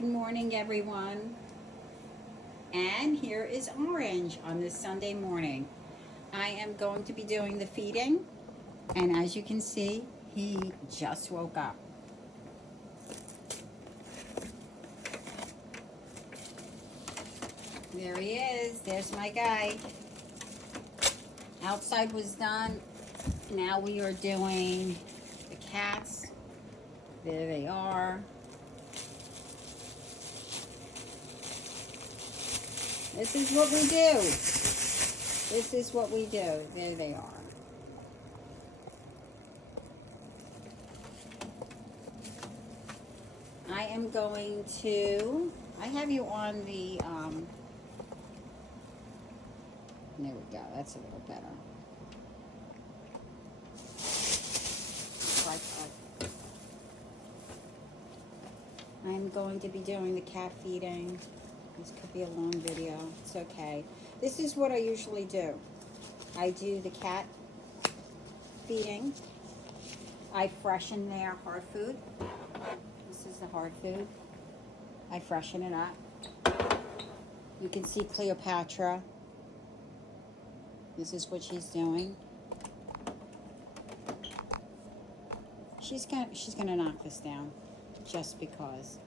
Good morning, everyone. And here is Orange on this Sunday morning. I am going to be doing the feeding, and as you can see, he just woke up. There he is. There's my guy. Outside was done. Now we are doing the cats. There they are. This is what we do. This is what we do. There they are. I am going to, I have you on the, there we go. That's a little better. I'm going to be doing the cat feeding. This could be a long video. It's okay. This is what I usually do. I do the cat feeding. I freshen their hard food. This is the hard food. I freshen it up. You can see Cleopatra. This is what she's doing. She's gonna knock this down just because.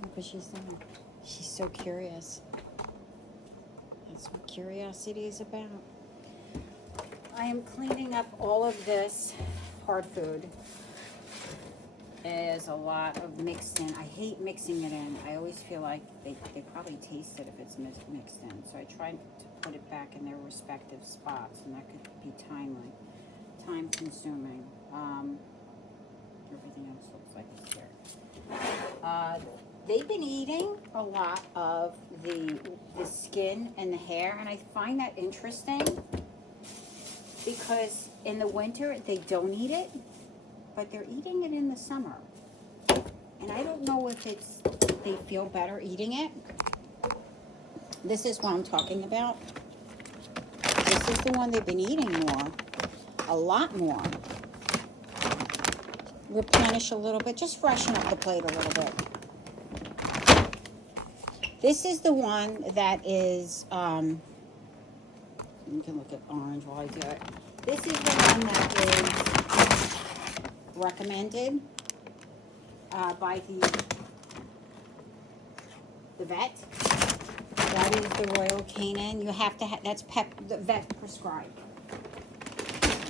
Look what she's doing. She's so curious. That's what curiosity is about. I am cleaning up all of this hard food. There's a lot of mixed in. I hate mixing it in. I always feel like they probably taste it if it's mixed in. So I try to put it back in their respective spots, and that could be time consuming. Everything else looks like it's here. They've been eating a lot of the skin and the hair, and I find that interesting because in the winter they don't eat it, but they're eating it in the summer. And I don't know if they feel better eating it. This is what I'm talking about. This is the one they've been eating more, a lot more. Replenish a little bit, just freshen up the plate a little bit. This is the one that is, you can look at Orange while I do it. This is the one that is recommended by the vet. That is the Royal Canin. You have to have, that's the vet prescribed.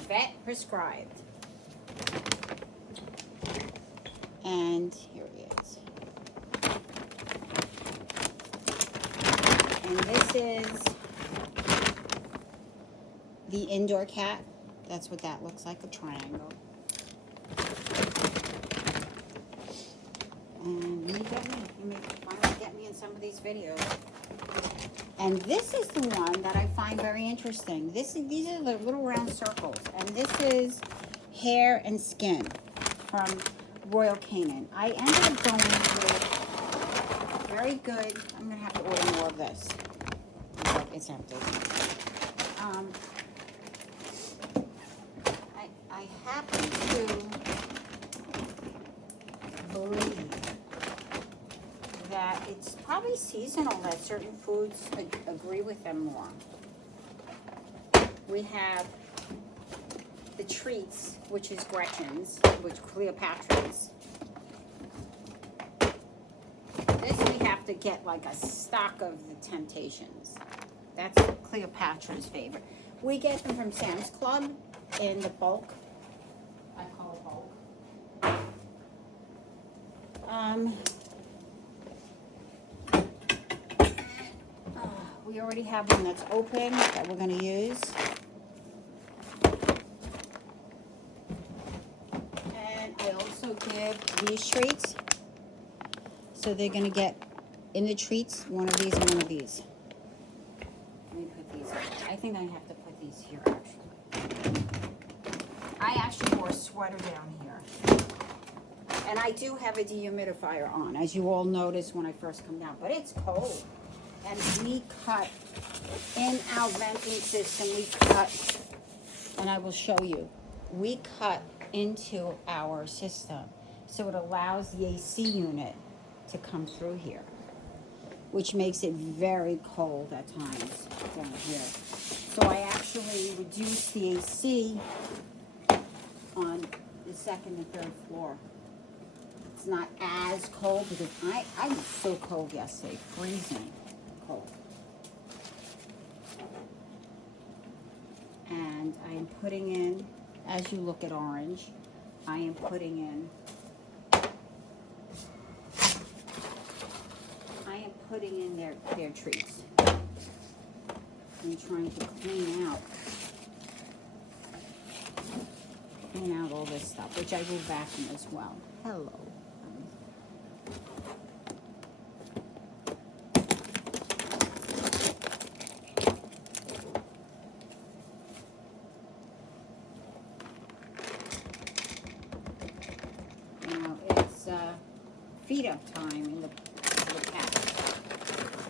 Vet prescribed. And here it is. And this is the indoor cat. That's what that looks like, a triangle. And you may finally get me in some of these videos. And this is the one that I find very interesting. These are the little round circles. And this is hair and skin from Royal Canin. I ended up going with very good. I'm going to have to order more of this. It's empty. I happen to believe that it's probably seasonal that certain foods agree with them more. We have the treats, which is Gretchen's, which Cleopatra's. This we have to get like a stock of the Temptations. That's Cleopatra's favorite. We get them from Sam's Club in the bulk. I call it bulk. We already have one that's open that we're going to use. And I also give these treats. So they're going to get in the treats one of these and one of these. Let me put these in. I think I have to put these here actually. I actually wore a sweater down here. And I do have a dehumidifier on, as you all noticed when I first come down. But it's cold. And we cut in our venting system, we cut, and I will show you, we cut into our system So it allows the AC unit to come through here, which makes it very cold at times down here. So I actually reduced the AC on the second and third floor. It's not as cold because I was so cold yesterday, freezing cold. And I am putting in, as you look at orange, I am putting in, their treats. I'm trying to clean out all this stuff, which I will vacuum as well. Hello. Now it's feed up time in the cat.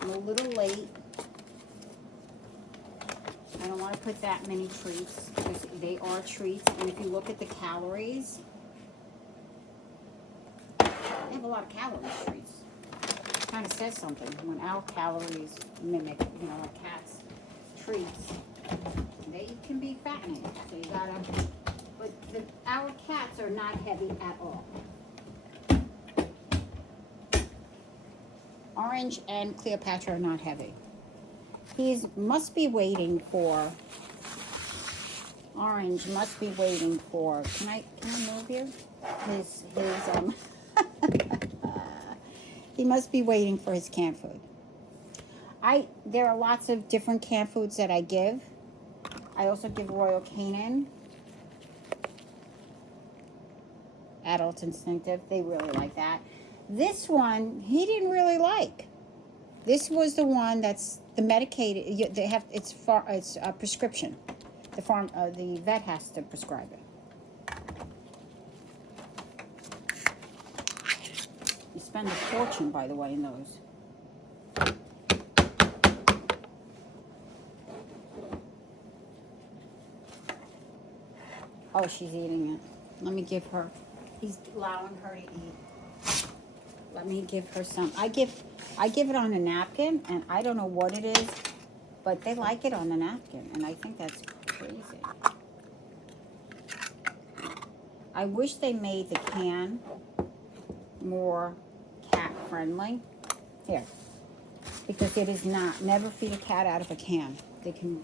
I'm a little late. I don't want to put that many treats because they are treats. And if you look at the calories, they have a lot of calories, treats. It kind of says something. When our calories mimic, a cat's treats, they can be fattening. So you gotta, but our cats are not heavy at all. Orange and Cleopatra are not heavy. Must be waiting for, Orange must be waiting for, can I move here? He must be waiting for his canned food. There are lots of different canned foods that I give. I also give Royal Canin, Adult Instinctive. They really like that. This one, he didn't really like. This was the one that's the medicated. They have it's a prescription. The vet has to prescribe it. You spend a fortune, by the way, in those. Oh, she's eating it. Let me give her. He's allowing her to eat. Let me give her some. I give it on a napkin, and I don't know what it is, but they like it on the napkin, and I think that's crazy. I wish they made the can more cat friendly. Here, because it is not. Never feed a cat out of a can. They can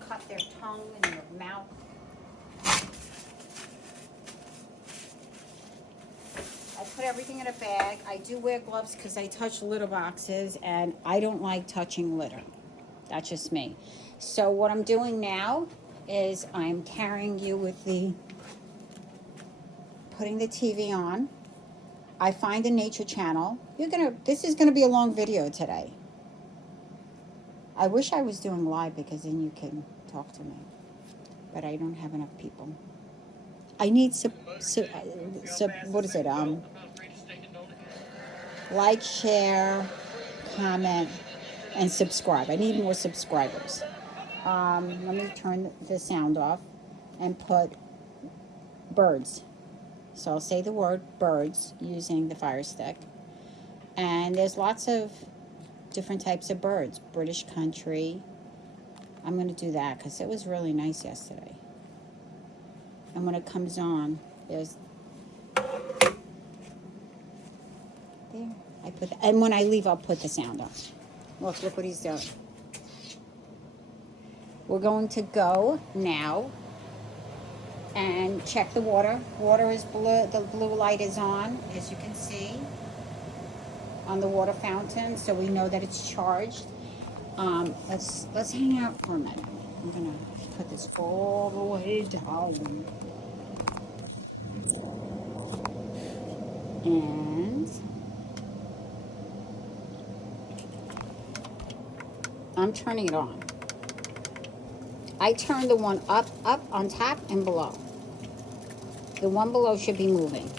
cut their tongue in their mouth. I put everything in a bag. I do wear gloves because I touch litter boxes, and I don't like touching litter. That's just me. So what I'm doing now is I'm carrying you with putting the TV on. I find a nature channel. This is gonna be a long video today. I wish I was doing live because then you can talk to me, but I don't have enough people. I need what is it? Like, share, comment, and subscribe. I need more subscribers. Let me turn the sound off and put birds. So I'll say the word birds using the Fire Stick. And there's lots of different types of birds. British country. I'm going to do that because it was really nice yesterday. And when it comes on, there's there. I put that, and when I leave, I'll put the sound on. Look what he's doing. We're going to go now and check the water. Water is blue. The blue light is on, as you can see, on the water fountain, so we know that it's charged. Let's hang out for a minute. I'm gonna put this all the way down. And I'm turning it on. I turned the one up on top and below. The one below should be moving.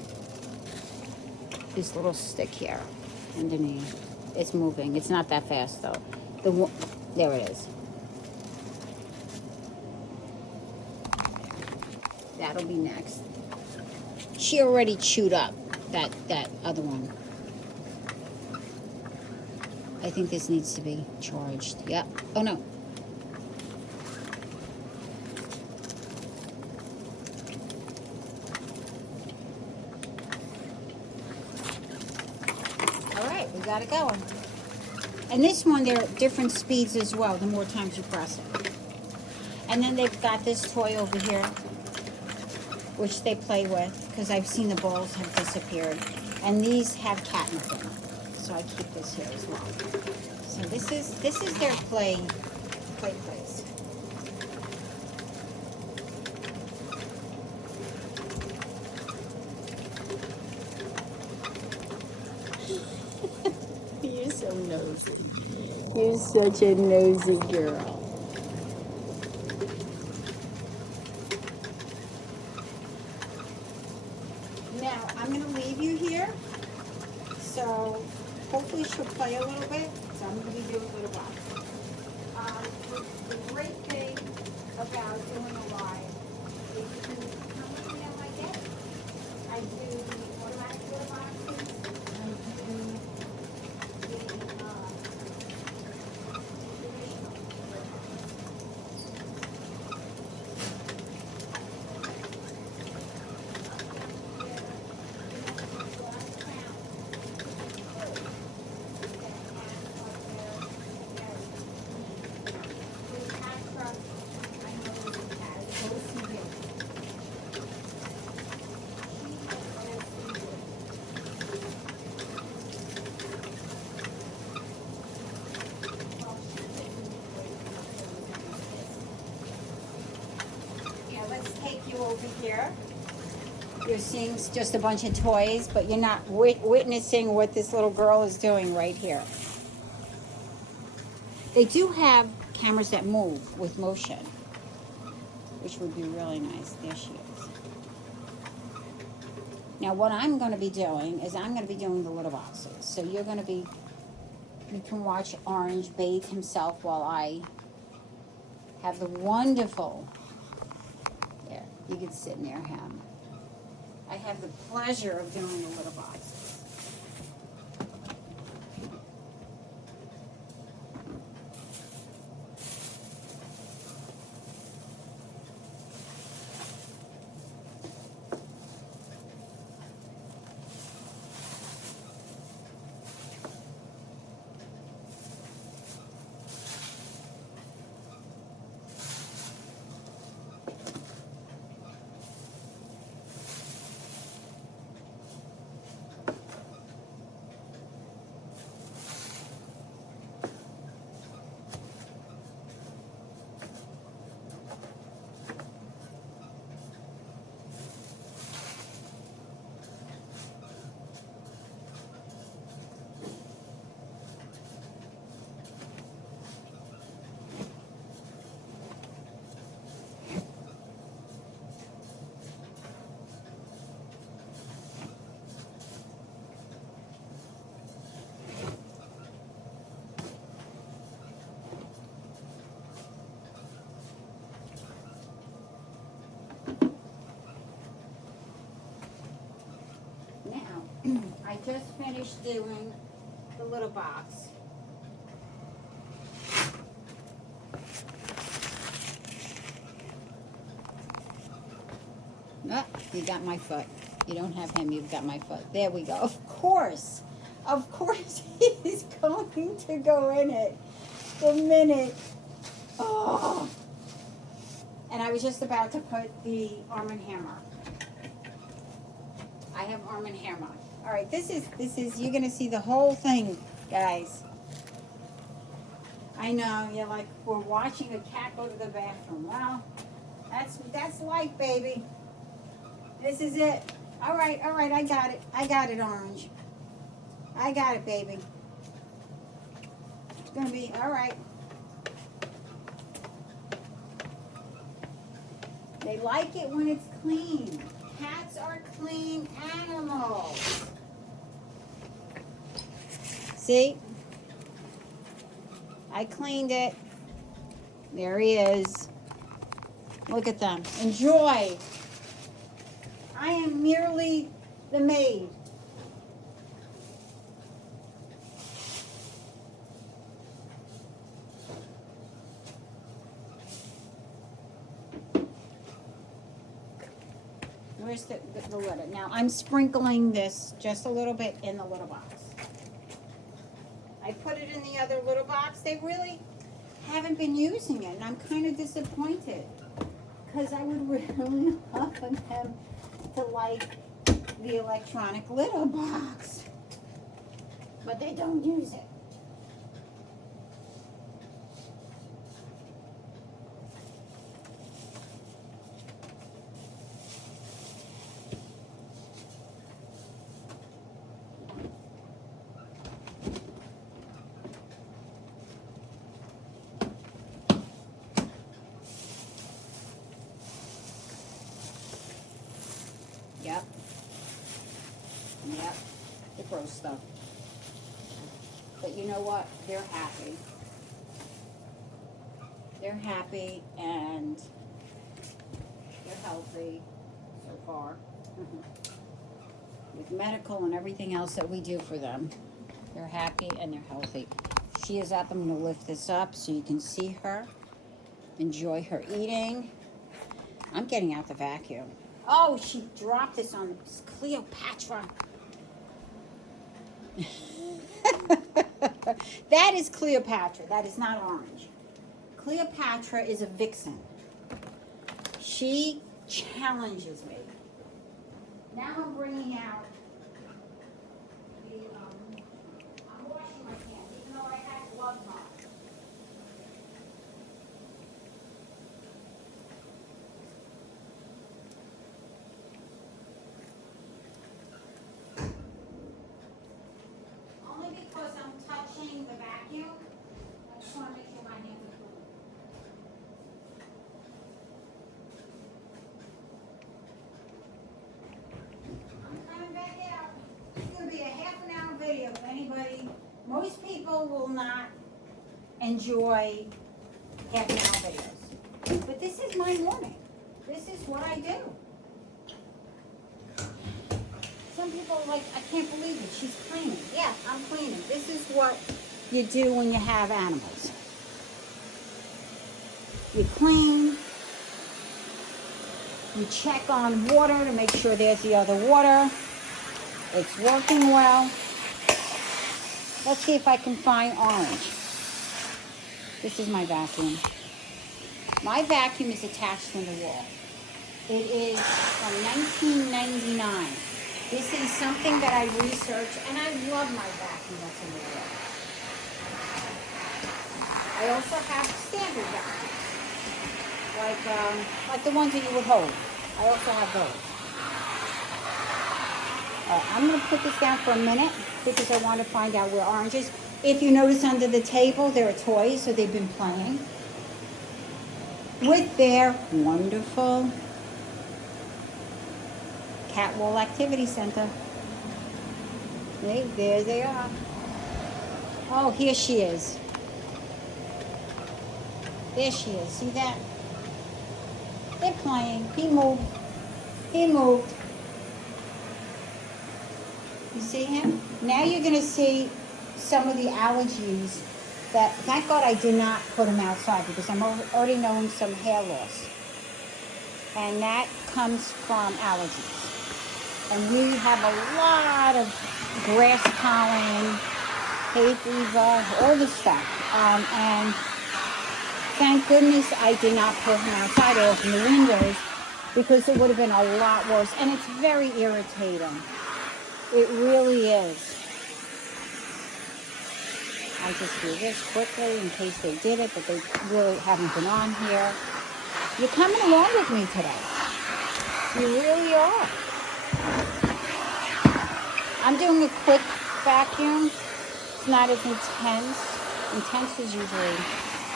This little stick here underneath, it's moving. It's not that fast though. There it is. That'll be next. She already chewed up that other one. I think this needs to be charged. Yep. Oh no. All right, we got it going. And this one, there are different speeds as well, the more times you press it. And then they've got this toy over here, which they play with, because I've seen the balls have disappeared. And these have catnip in them. So I keep this here as well. So this is their play place. You're so nosy. You're such a nosy girl. Now, I'm going to leave you here. So, hopefully she'll play a little bit. So, I'm going to be doing a little while. The great thing about doing a live is you can, how much mail I get? I do the automatic order boxes. I do the traditional order over here. You're seeing just a bunch of toys, but you're not witnessing what this little girl is doing right here. They do have cameras that move with motion, which would be really nice. There she is. Now what I'm going to be doing is I'm going to be doing the litter boxes. So you can watch Orange bathe himself while I have the wonderful, there, you can sit near him. I have the pleasure of doing the litter boxes. I just finished doing the little box. Ah, you got my foot. You don't have him, you've got my foot. There we go. Of course he's going to go in it the minute. Oh. And I was just about to put the Arm & Hammer. I have Arm & Hammer. All right, this is, you're going to see the whole thing, guys. I know, you're like, we're watching a cat go to the bathroom. Well, that's life, baby. This is it. All right, I got it, Orange. I got it, baby. It's going to be, all right. They like it when it's clean. Cats are clean animals. See? I cleaned it. There he is. Look at them. Enjoy. I am merely the maid. here's the litter. Now I'm sprinkling this just a little bit in the little box. I put it in the other little box. They really haven't been using it, and I'm kind of disappointed because I would really love them to like the electronic litter box, but they don't use it. Yep. Yep. The gross stuff. But you know what? They're happy. They're happy and they're healthy so far. With medical and everything else that we do for them. They're happy and they're healthy. She is up. I'm going to lift this up so you can see her. Enjoy her eating. I'm getting out the vacuum. Oh, she dropped this on Cleopatra. That is Cleopatra. That is not Orange. Cleopatra is a vixen. She challenges me. Now I'm bringing out the, I'm washing my hands, even though I had gloves on. Only because I'm touching the vacuum, I just want to make sure my hands are clean. I'm coming back out. It's going to be a half an hour video if anybody, most people will not enjoy half an hour videos. But this is my morning. This is what I do. Some people are like, I can't believe it. She's cleaning. Yeah, I'm cleaning. This is what you do when you have animals. You clean. You check on water to make sure there's the other water. It's working well. Let's see if I can find Orange. This is my vacuum. My vacuum is attached to the wall. It is from 1999. This is something that I researched, and I love my vacuum that's in the wall. I also have standard vacuums, like the ones that you would hold. I also have those. I'm going to put this down for a minute because I want to find out where Orange is. If you notice under the table, there are toys, so they've been playing with their wonderful Catwall Activity Center. There they are. Oh, here she is. There she is. See that? They're playing. He moved. He moved. You see him? Now you're going to see some of the allergies that, thank God I did not put him outside because I'm already knowing some hair loss. And that comes from allergies. And we have a lot of grass pollen, hay fever, all this stuff. And thank goodness I did not put him outside or open the windows because it would have been a lot worse. And it's very irritating. It really is. I just do this quickly in case they did it, but they really haven't been on here. You're coming along with me today. You really are. I'm doing a quick vacuum. It's not as intense. Intense is usually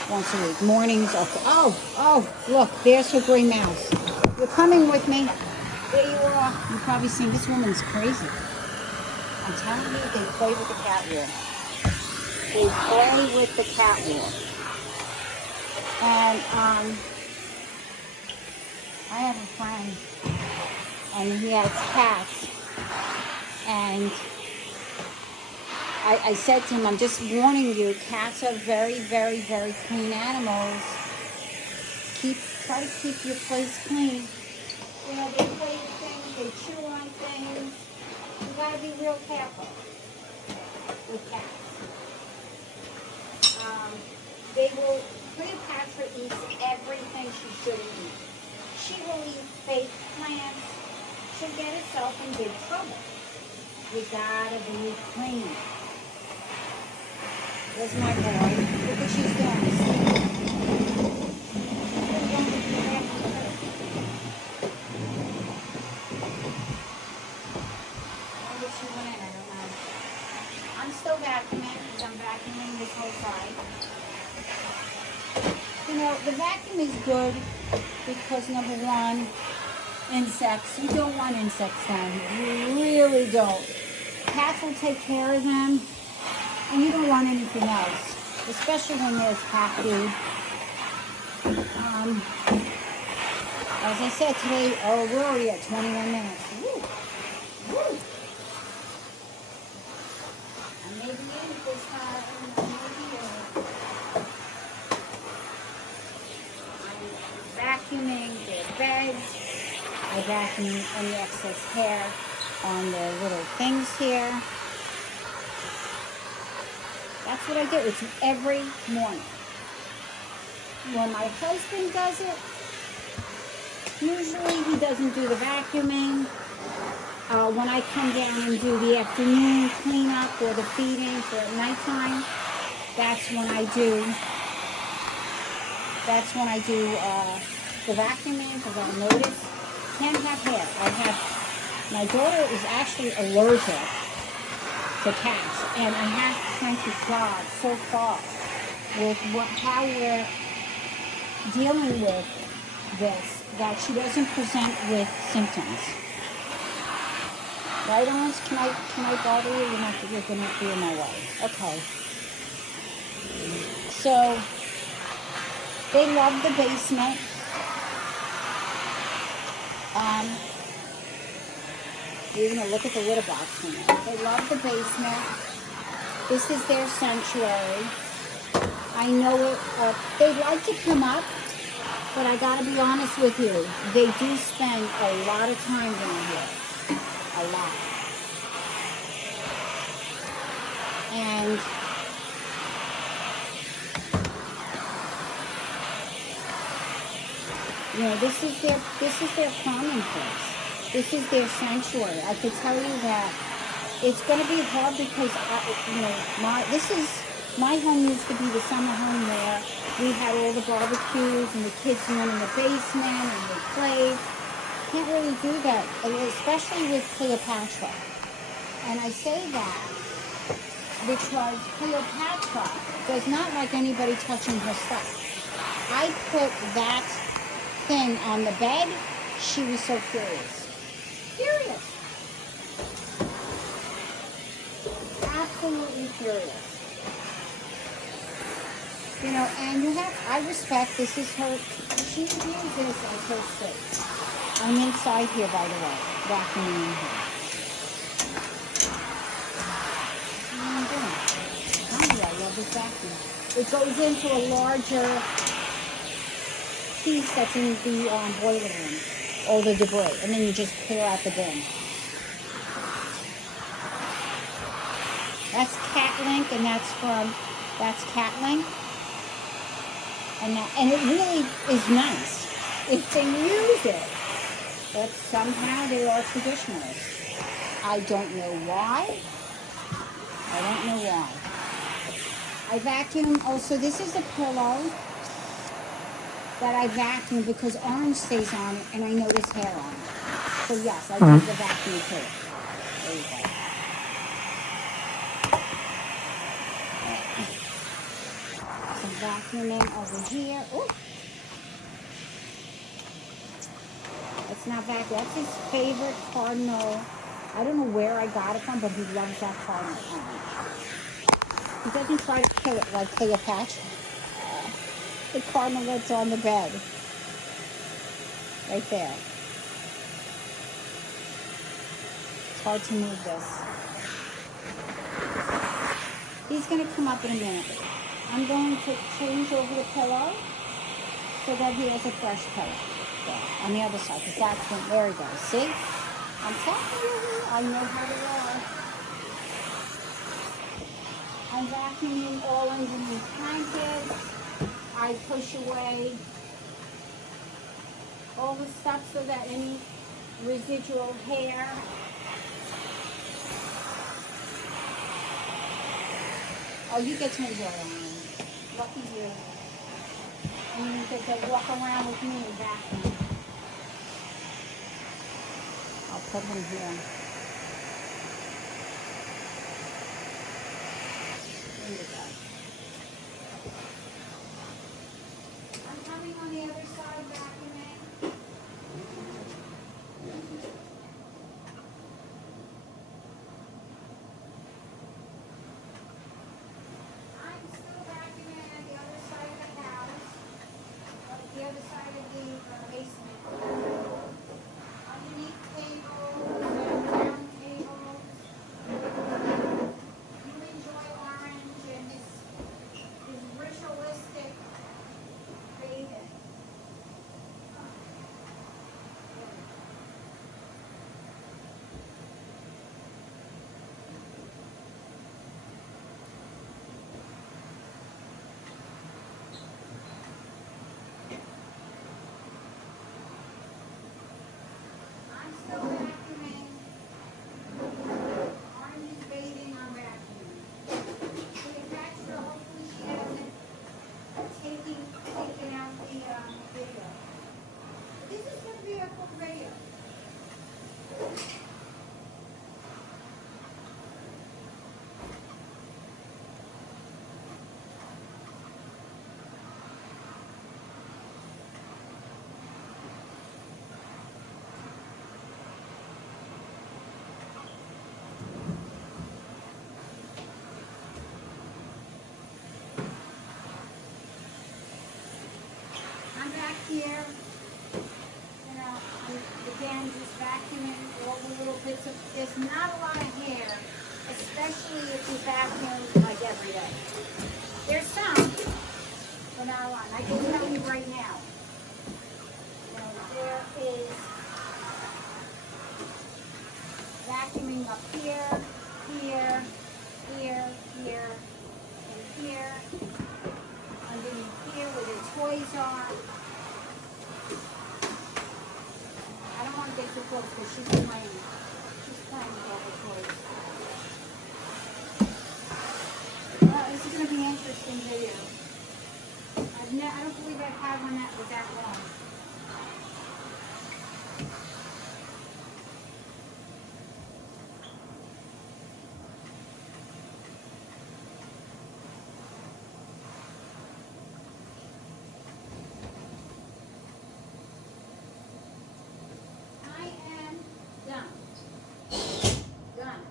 once a week. Mornings are... Oh, look, there's her gray mouse. You're coming with me. There you are. You've probably seen this woman's crazy. I'm telling you, they play with the catwalk. They play with the catwalk. And I have a friend, and he has cats. And I said to him, I'm just warning you, cats are very, very, very clean animals. Try to keep your place clean. You know, they play with things. they chew on things. You gotta be real careful with cats. They will, Cleopatra eats everything she shouldn't eat. She will eat fake plants. She'll get herself in big trouble. You gotta be clean. There's my boy. Look what she's doing. She went in, I don't know. I'm still vacuuming because I'm vacuuming this whole side. You know, the vacuum is good because number one, insects. You don't want insects down here. You really don't. Cats will take care of them, and you don't want anything else, especially when there's cat food. As I said today, oh, we're already at 21 minutes. Woo. Woo. I may be in this time. I'm vacuuming their beds. I vacuum any excess hair on the little things here. That's what I do. It's every morning. When my husband does it, usually he doesn't do the vacuuming. When I come down and do the afternoon cleanup or the feeding for at nighttime, that's when I do the vacuuming because I notice can't have hair. My daughter is actually allergic to cats, and I have to thank God so far with how we're dealing with this, that she doesn't present with symptoms. Right, Owens? Can I bother you? You're gonna be in my way. Okay. So they love the basement. You're gonna look at the litter box in there. They love the basement. This is their sanctuary. I know it. They like to come up, but I gotta be honest with you. They do spend a lot of time down here. A lot. And you know, this is their common place. This is their sanctuary. I could tell you that it's going to be hard because my home used to be the summer home where we had all the barbecues and the kids went in the basement and they played. Can't really do that, especially with Cleopatra. And I say that because Cleopatra does not like anybody touching her stuff. I put that thing on the bed. She was so furious. Furious. Absolutely furious. You know, and I respect, this is her, she views this as her space. I'm inside here, by the way, vacuuming in here. What am I doing? Oh, I love this vacuum. It goes into a larger piece that's in the boiler room, or the debris, and then you just clear out the bin. That's CatLink, and that's CatLink. And it really is nice if they use it. But somehow they are traditionalists. I don't know why. I vacuum. Also, this is a pillow that I vacuum because orange stays on it and I notice hair on it. So yes, I use the vacuum too. There you go. Some vacuuming over here. Ooh. It's not vacuum. That's his favorite cardinal. I don't know where I got it from, but he loves that cardinal. He doesn't try to kill it like Cleopatra. The cardinal that's on the bed. Right there. It's hard to move this. He's going to come up in a minute. I'm going to change over the pillow so that he has a fresh pillow. There, on the other side, because that's when, there he goes. See? I'm telling you, I know how they are. I'm vacuuming all underneath blankets. I push away all the stuff so that any residual hair. Oh, you get to enjoy it. Lucky you. And you get to walk around with me and vacuum. I'll put him here. There you go. I'm coming on the other side vacuuming. I'm still vacuuming at the other side of the house, the other side of the basement. Underneath tables, down tables. You enjoy orange and his ritualistic bathing. I'm still vacuuming. Orange is bathing, I'm vacuuming. Cleopatra, hopefully she hasn't taken out the video. This is going to be a quick video. I'm back here, I'm again just vacuuming all the little bits of, there's not a lot of hair, especially if you vacuum like every day. There's some, but not a lot. And I can tell you right now, there is vacuuming up here, here, here, here, and here. Underneath here where the toys are. I don't want to get too close because she's playing. She's playing with all the toys. Well, this is going to be an interesting video. I don't believe I've had one that was that long. Done.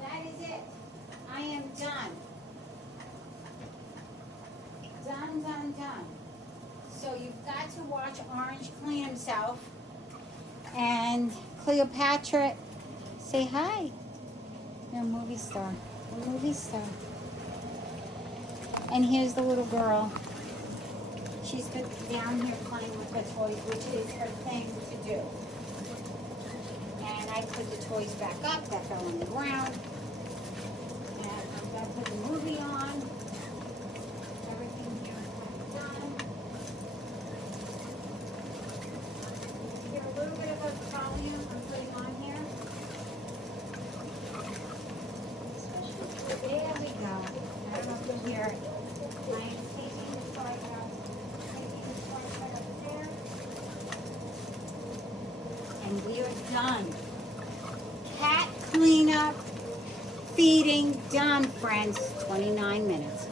That is it. I am done. Done. So you've got to watch Orange clean himself. And Cleopatra, say hi. You're a movie star. A movie star. And here's the little girl. She's down here playing with her toys, which is her thing to do. And I put the toys back up that fell on the ground. And I'm going to put the movie on. Everything here is done. Give a little bit of a volume I'm putting on here. There we go. I don't know if you can hear it. I am taking the part out. Taking this part right up there. And we are done. Cat cleanup, feeding, done, friends. 29 minutes.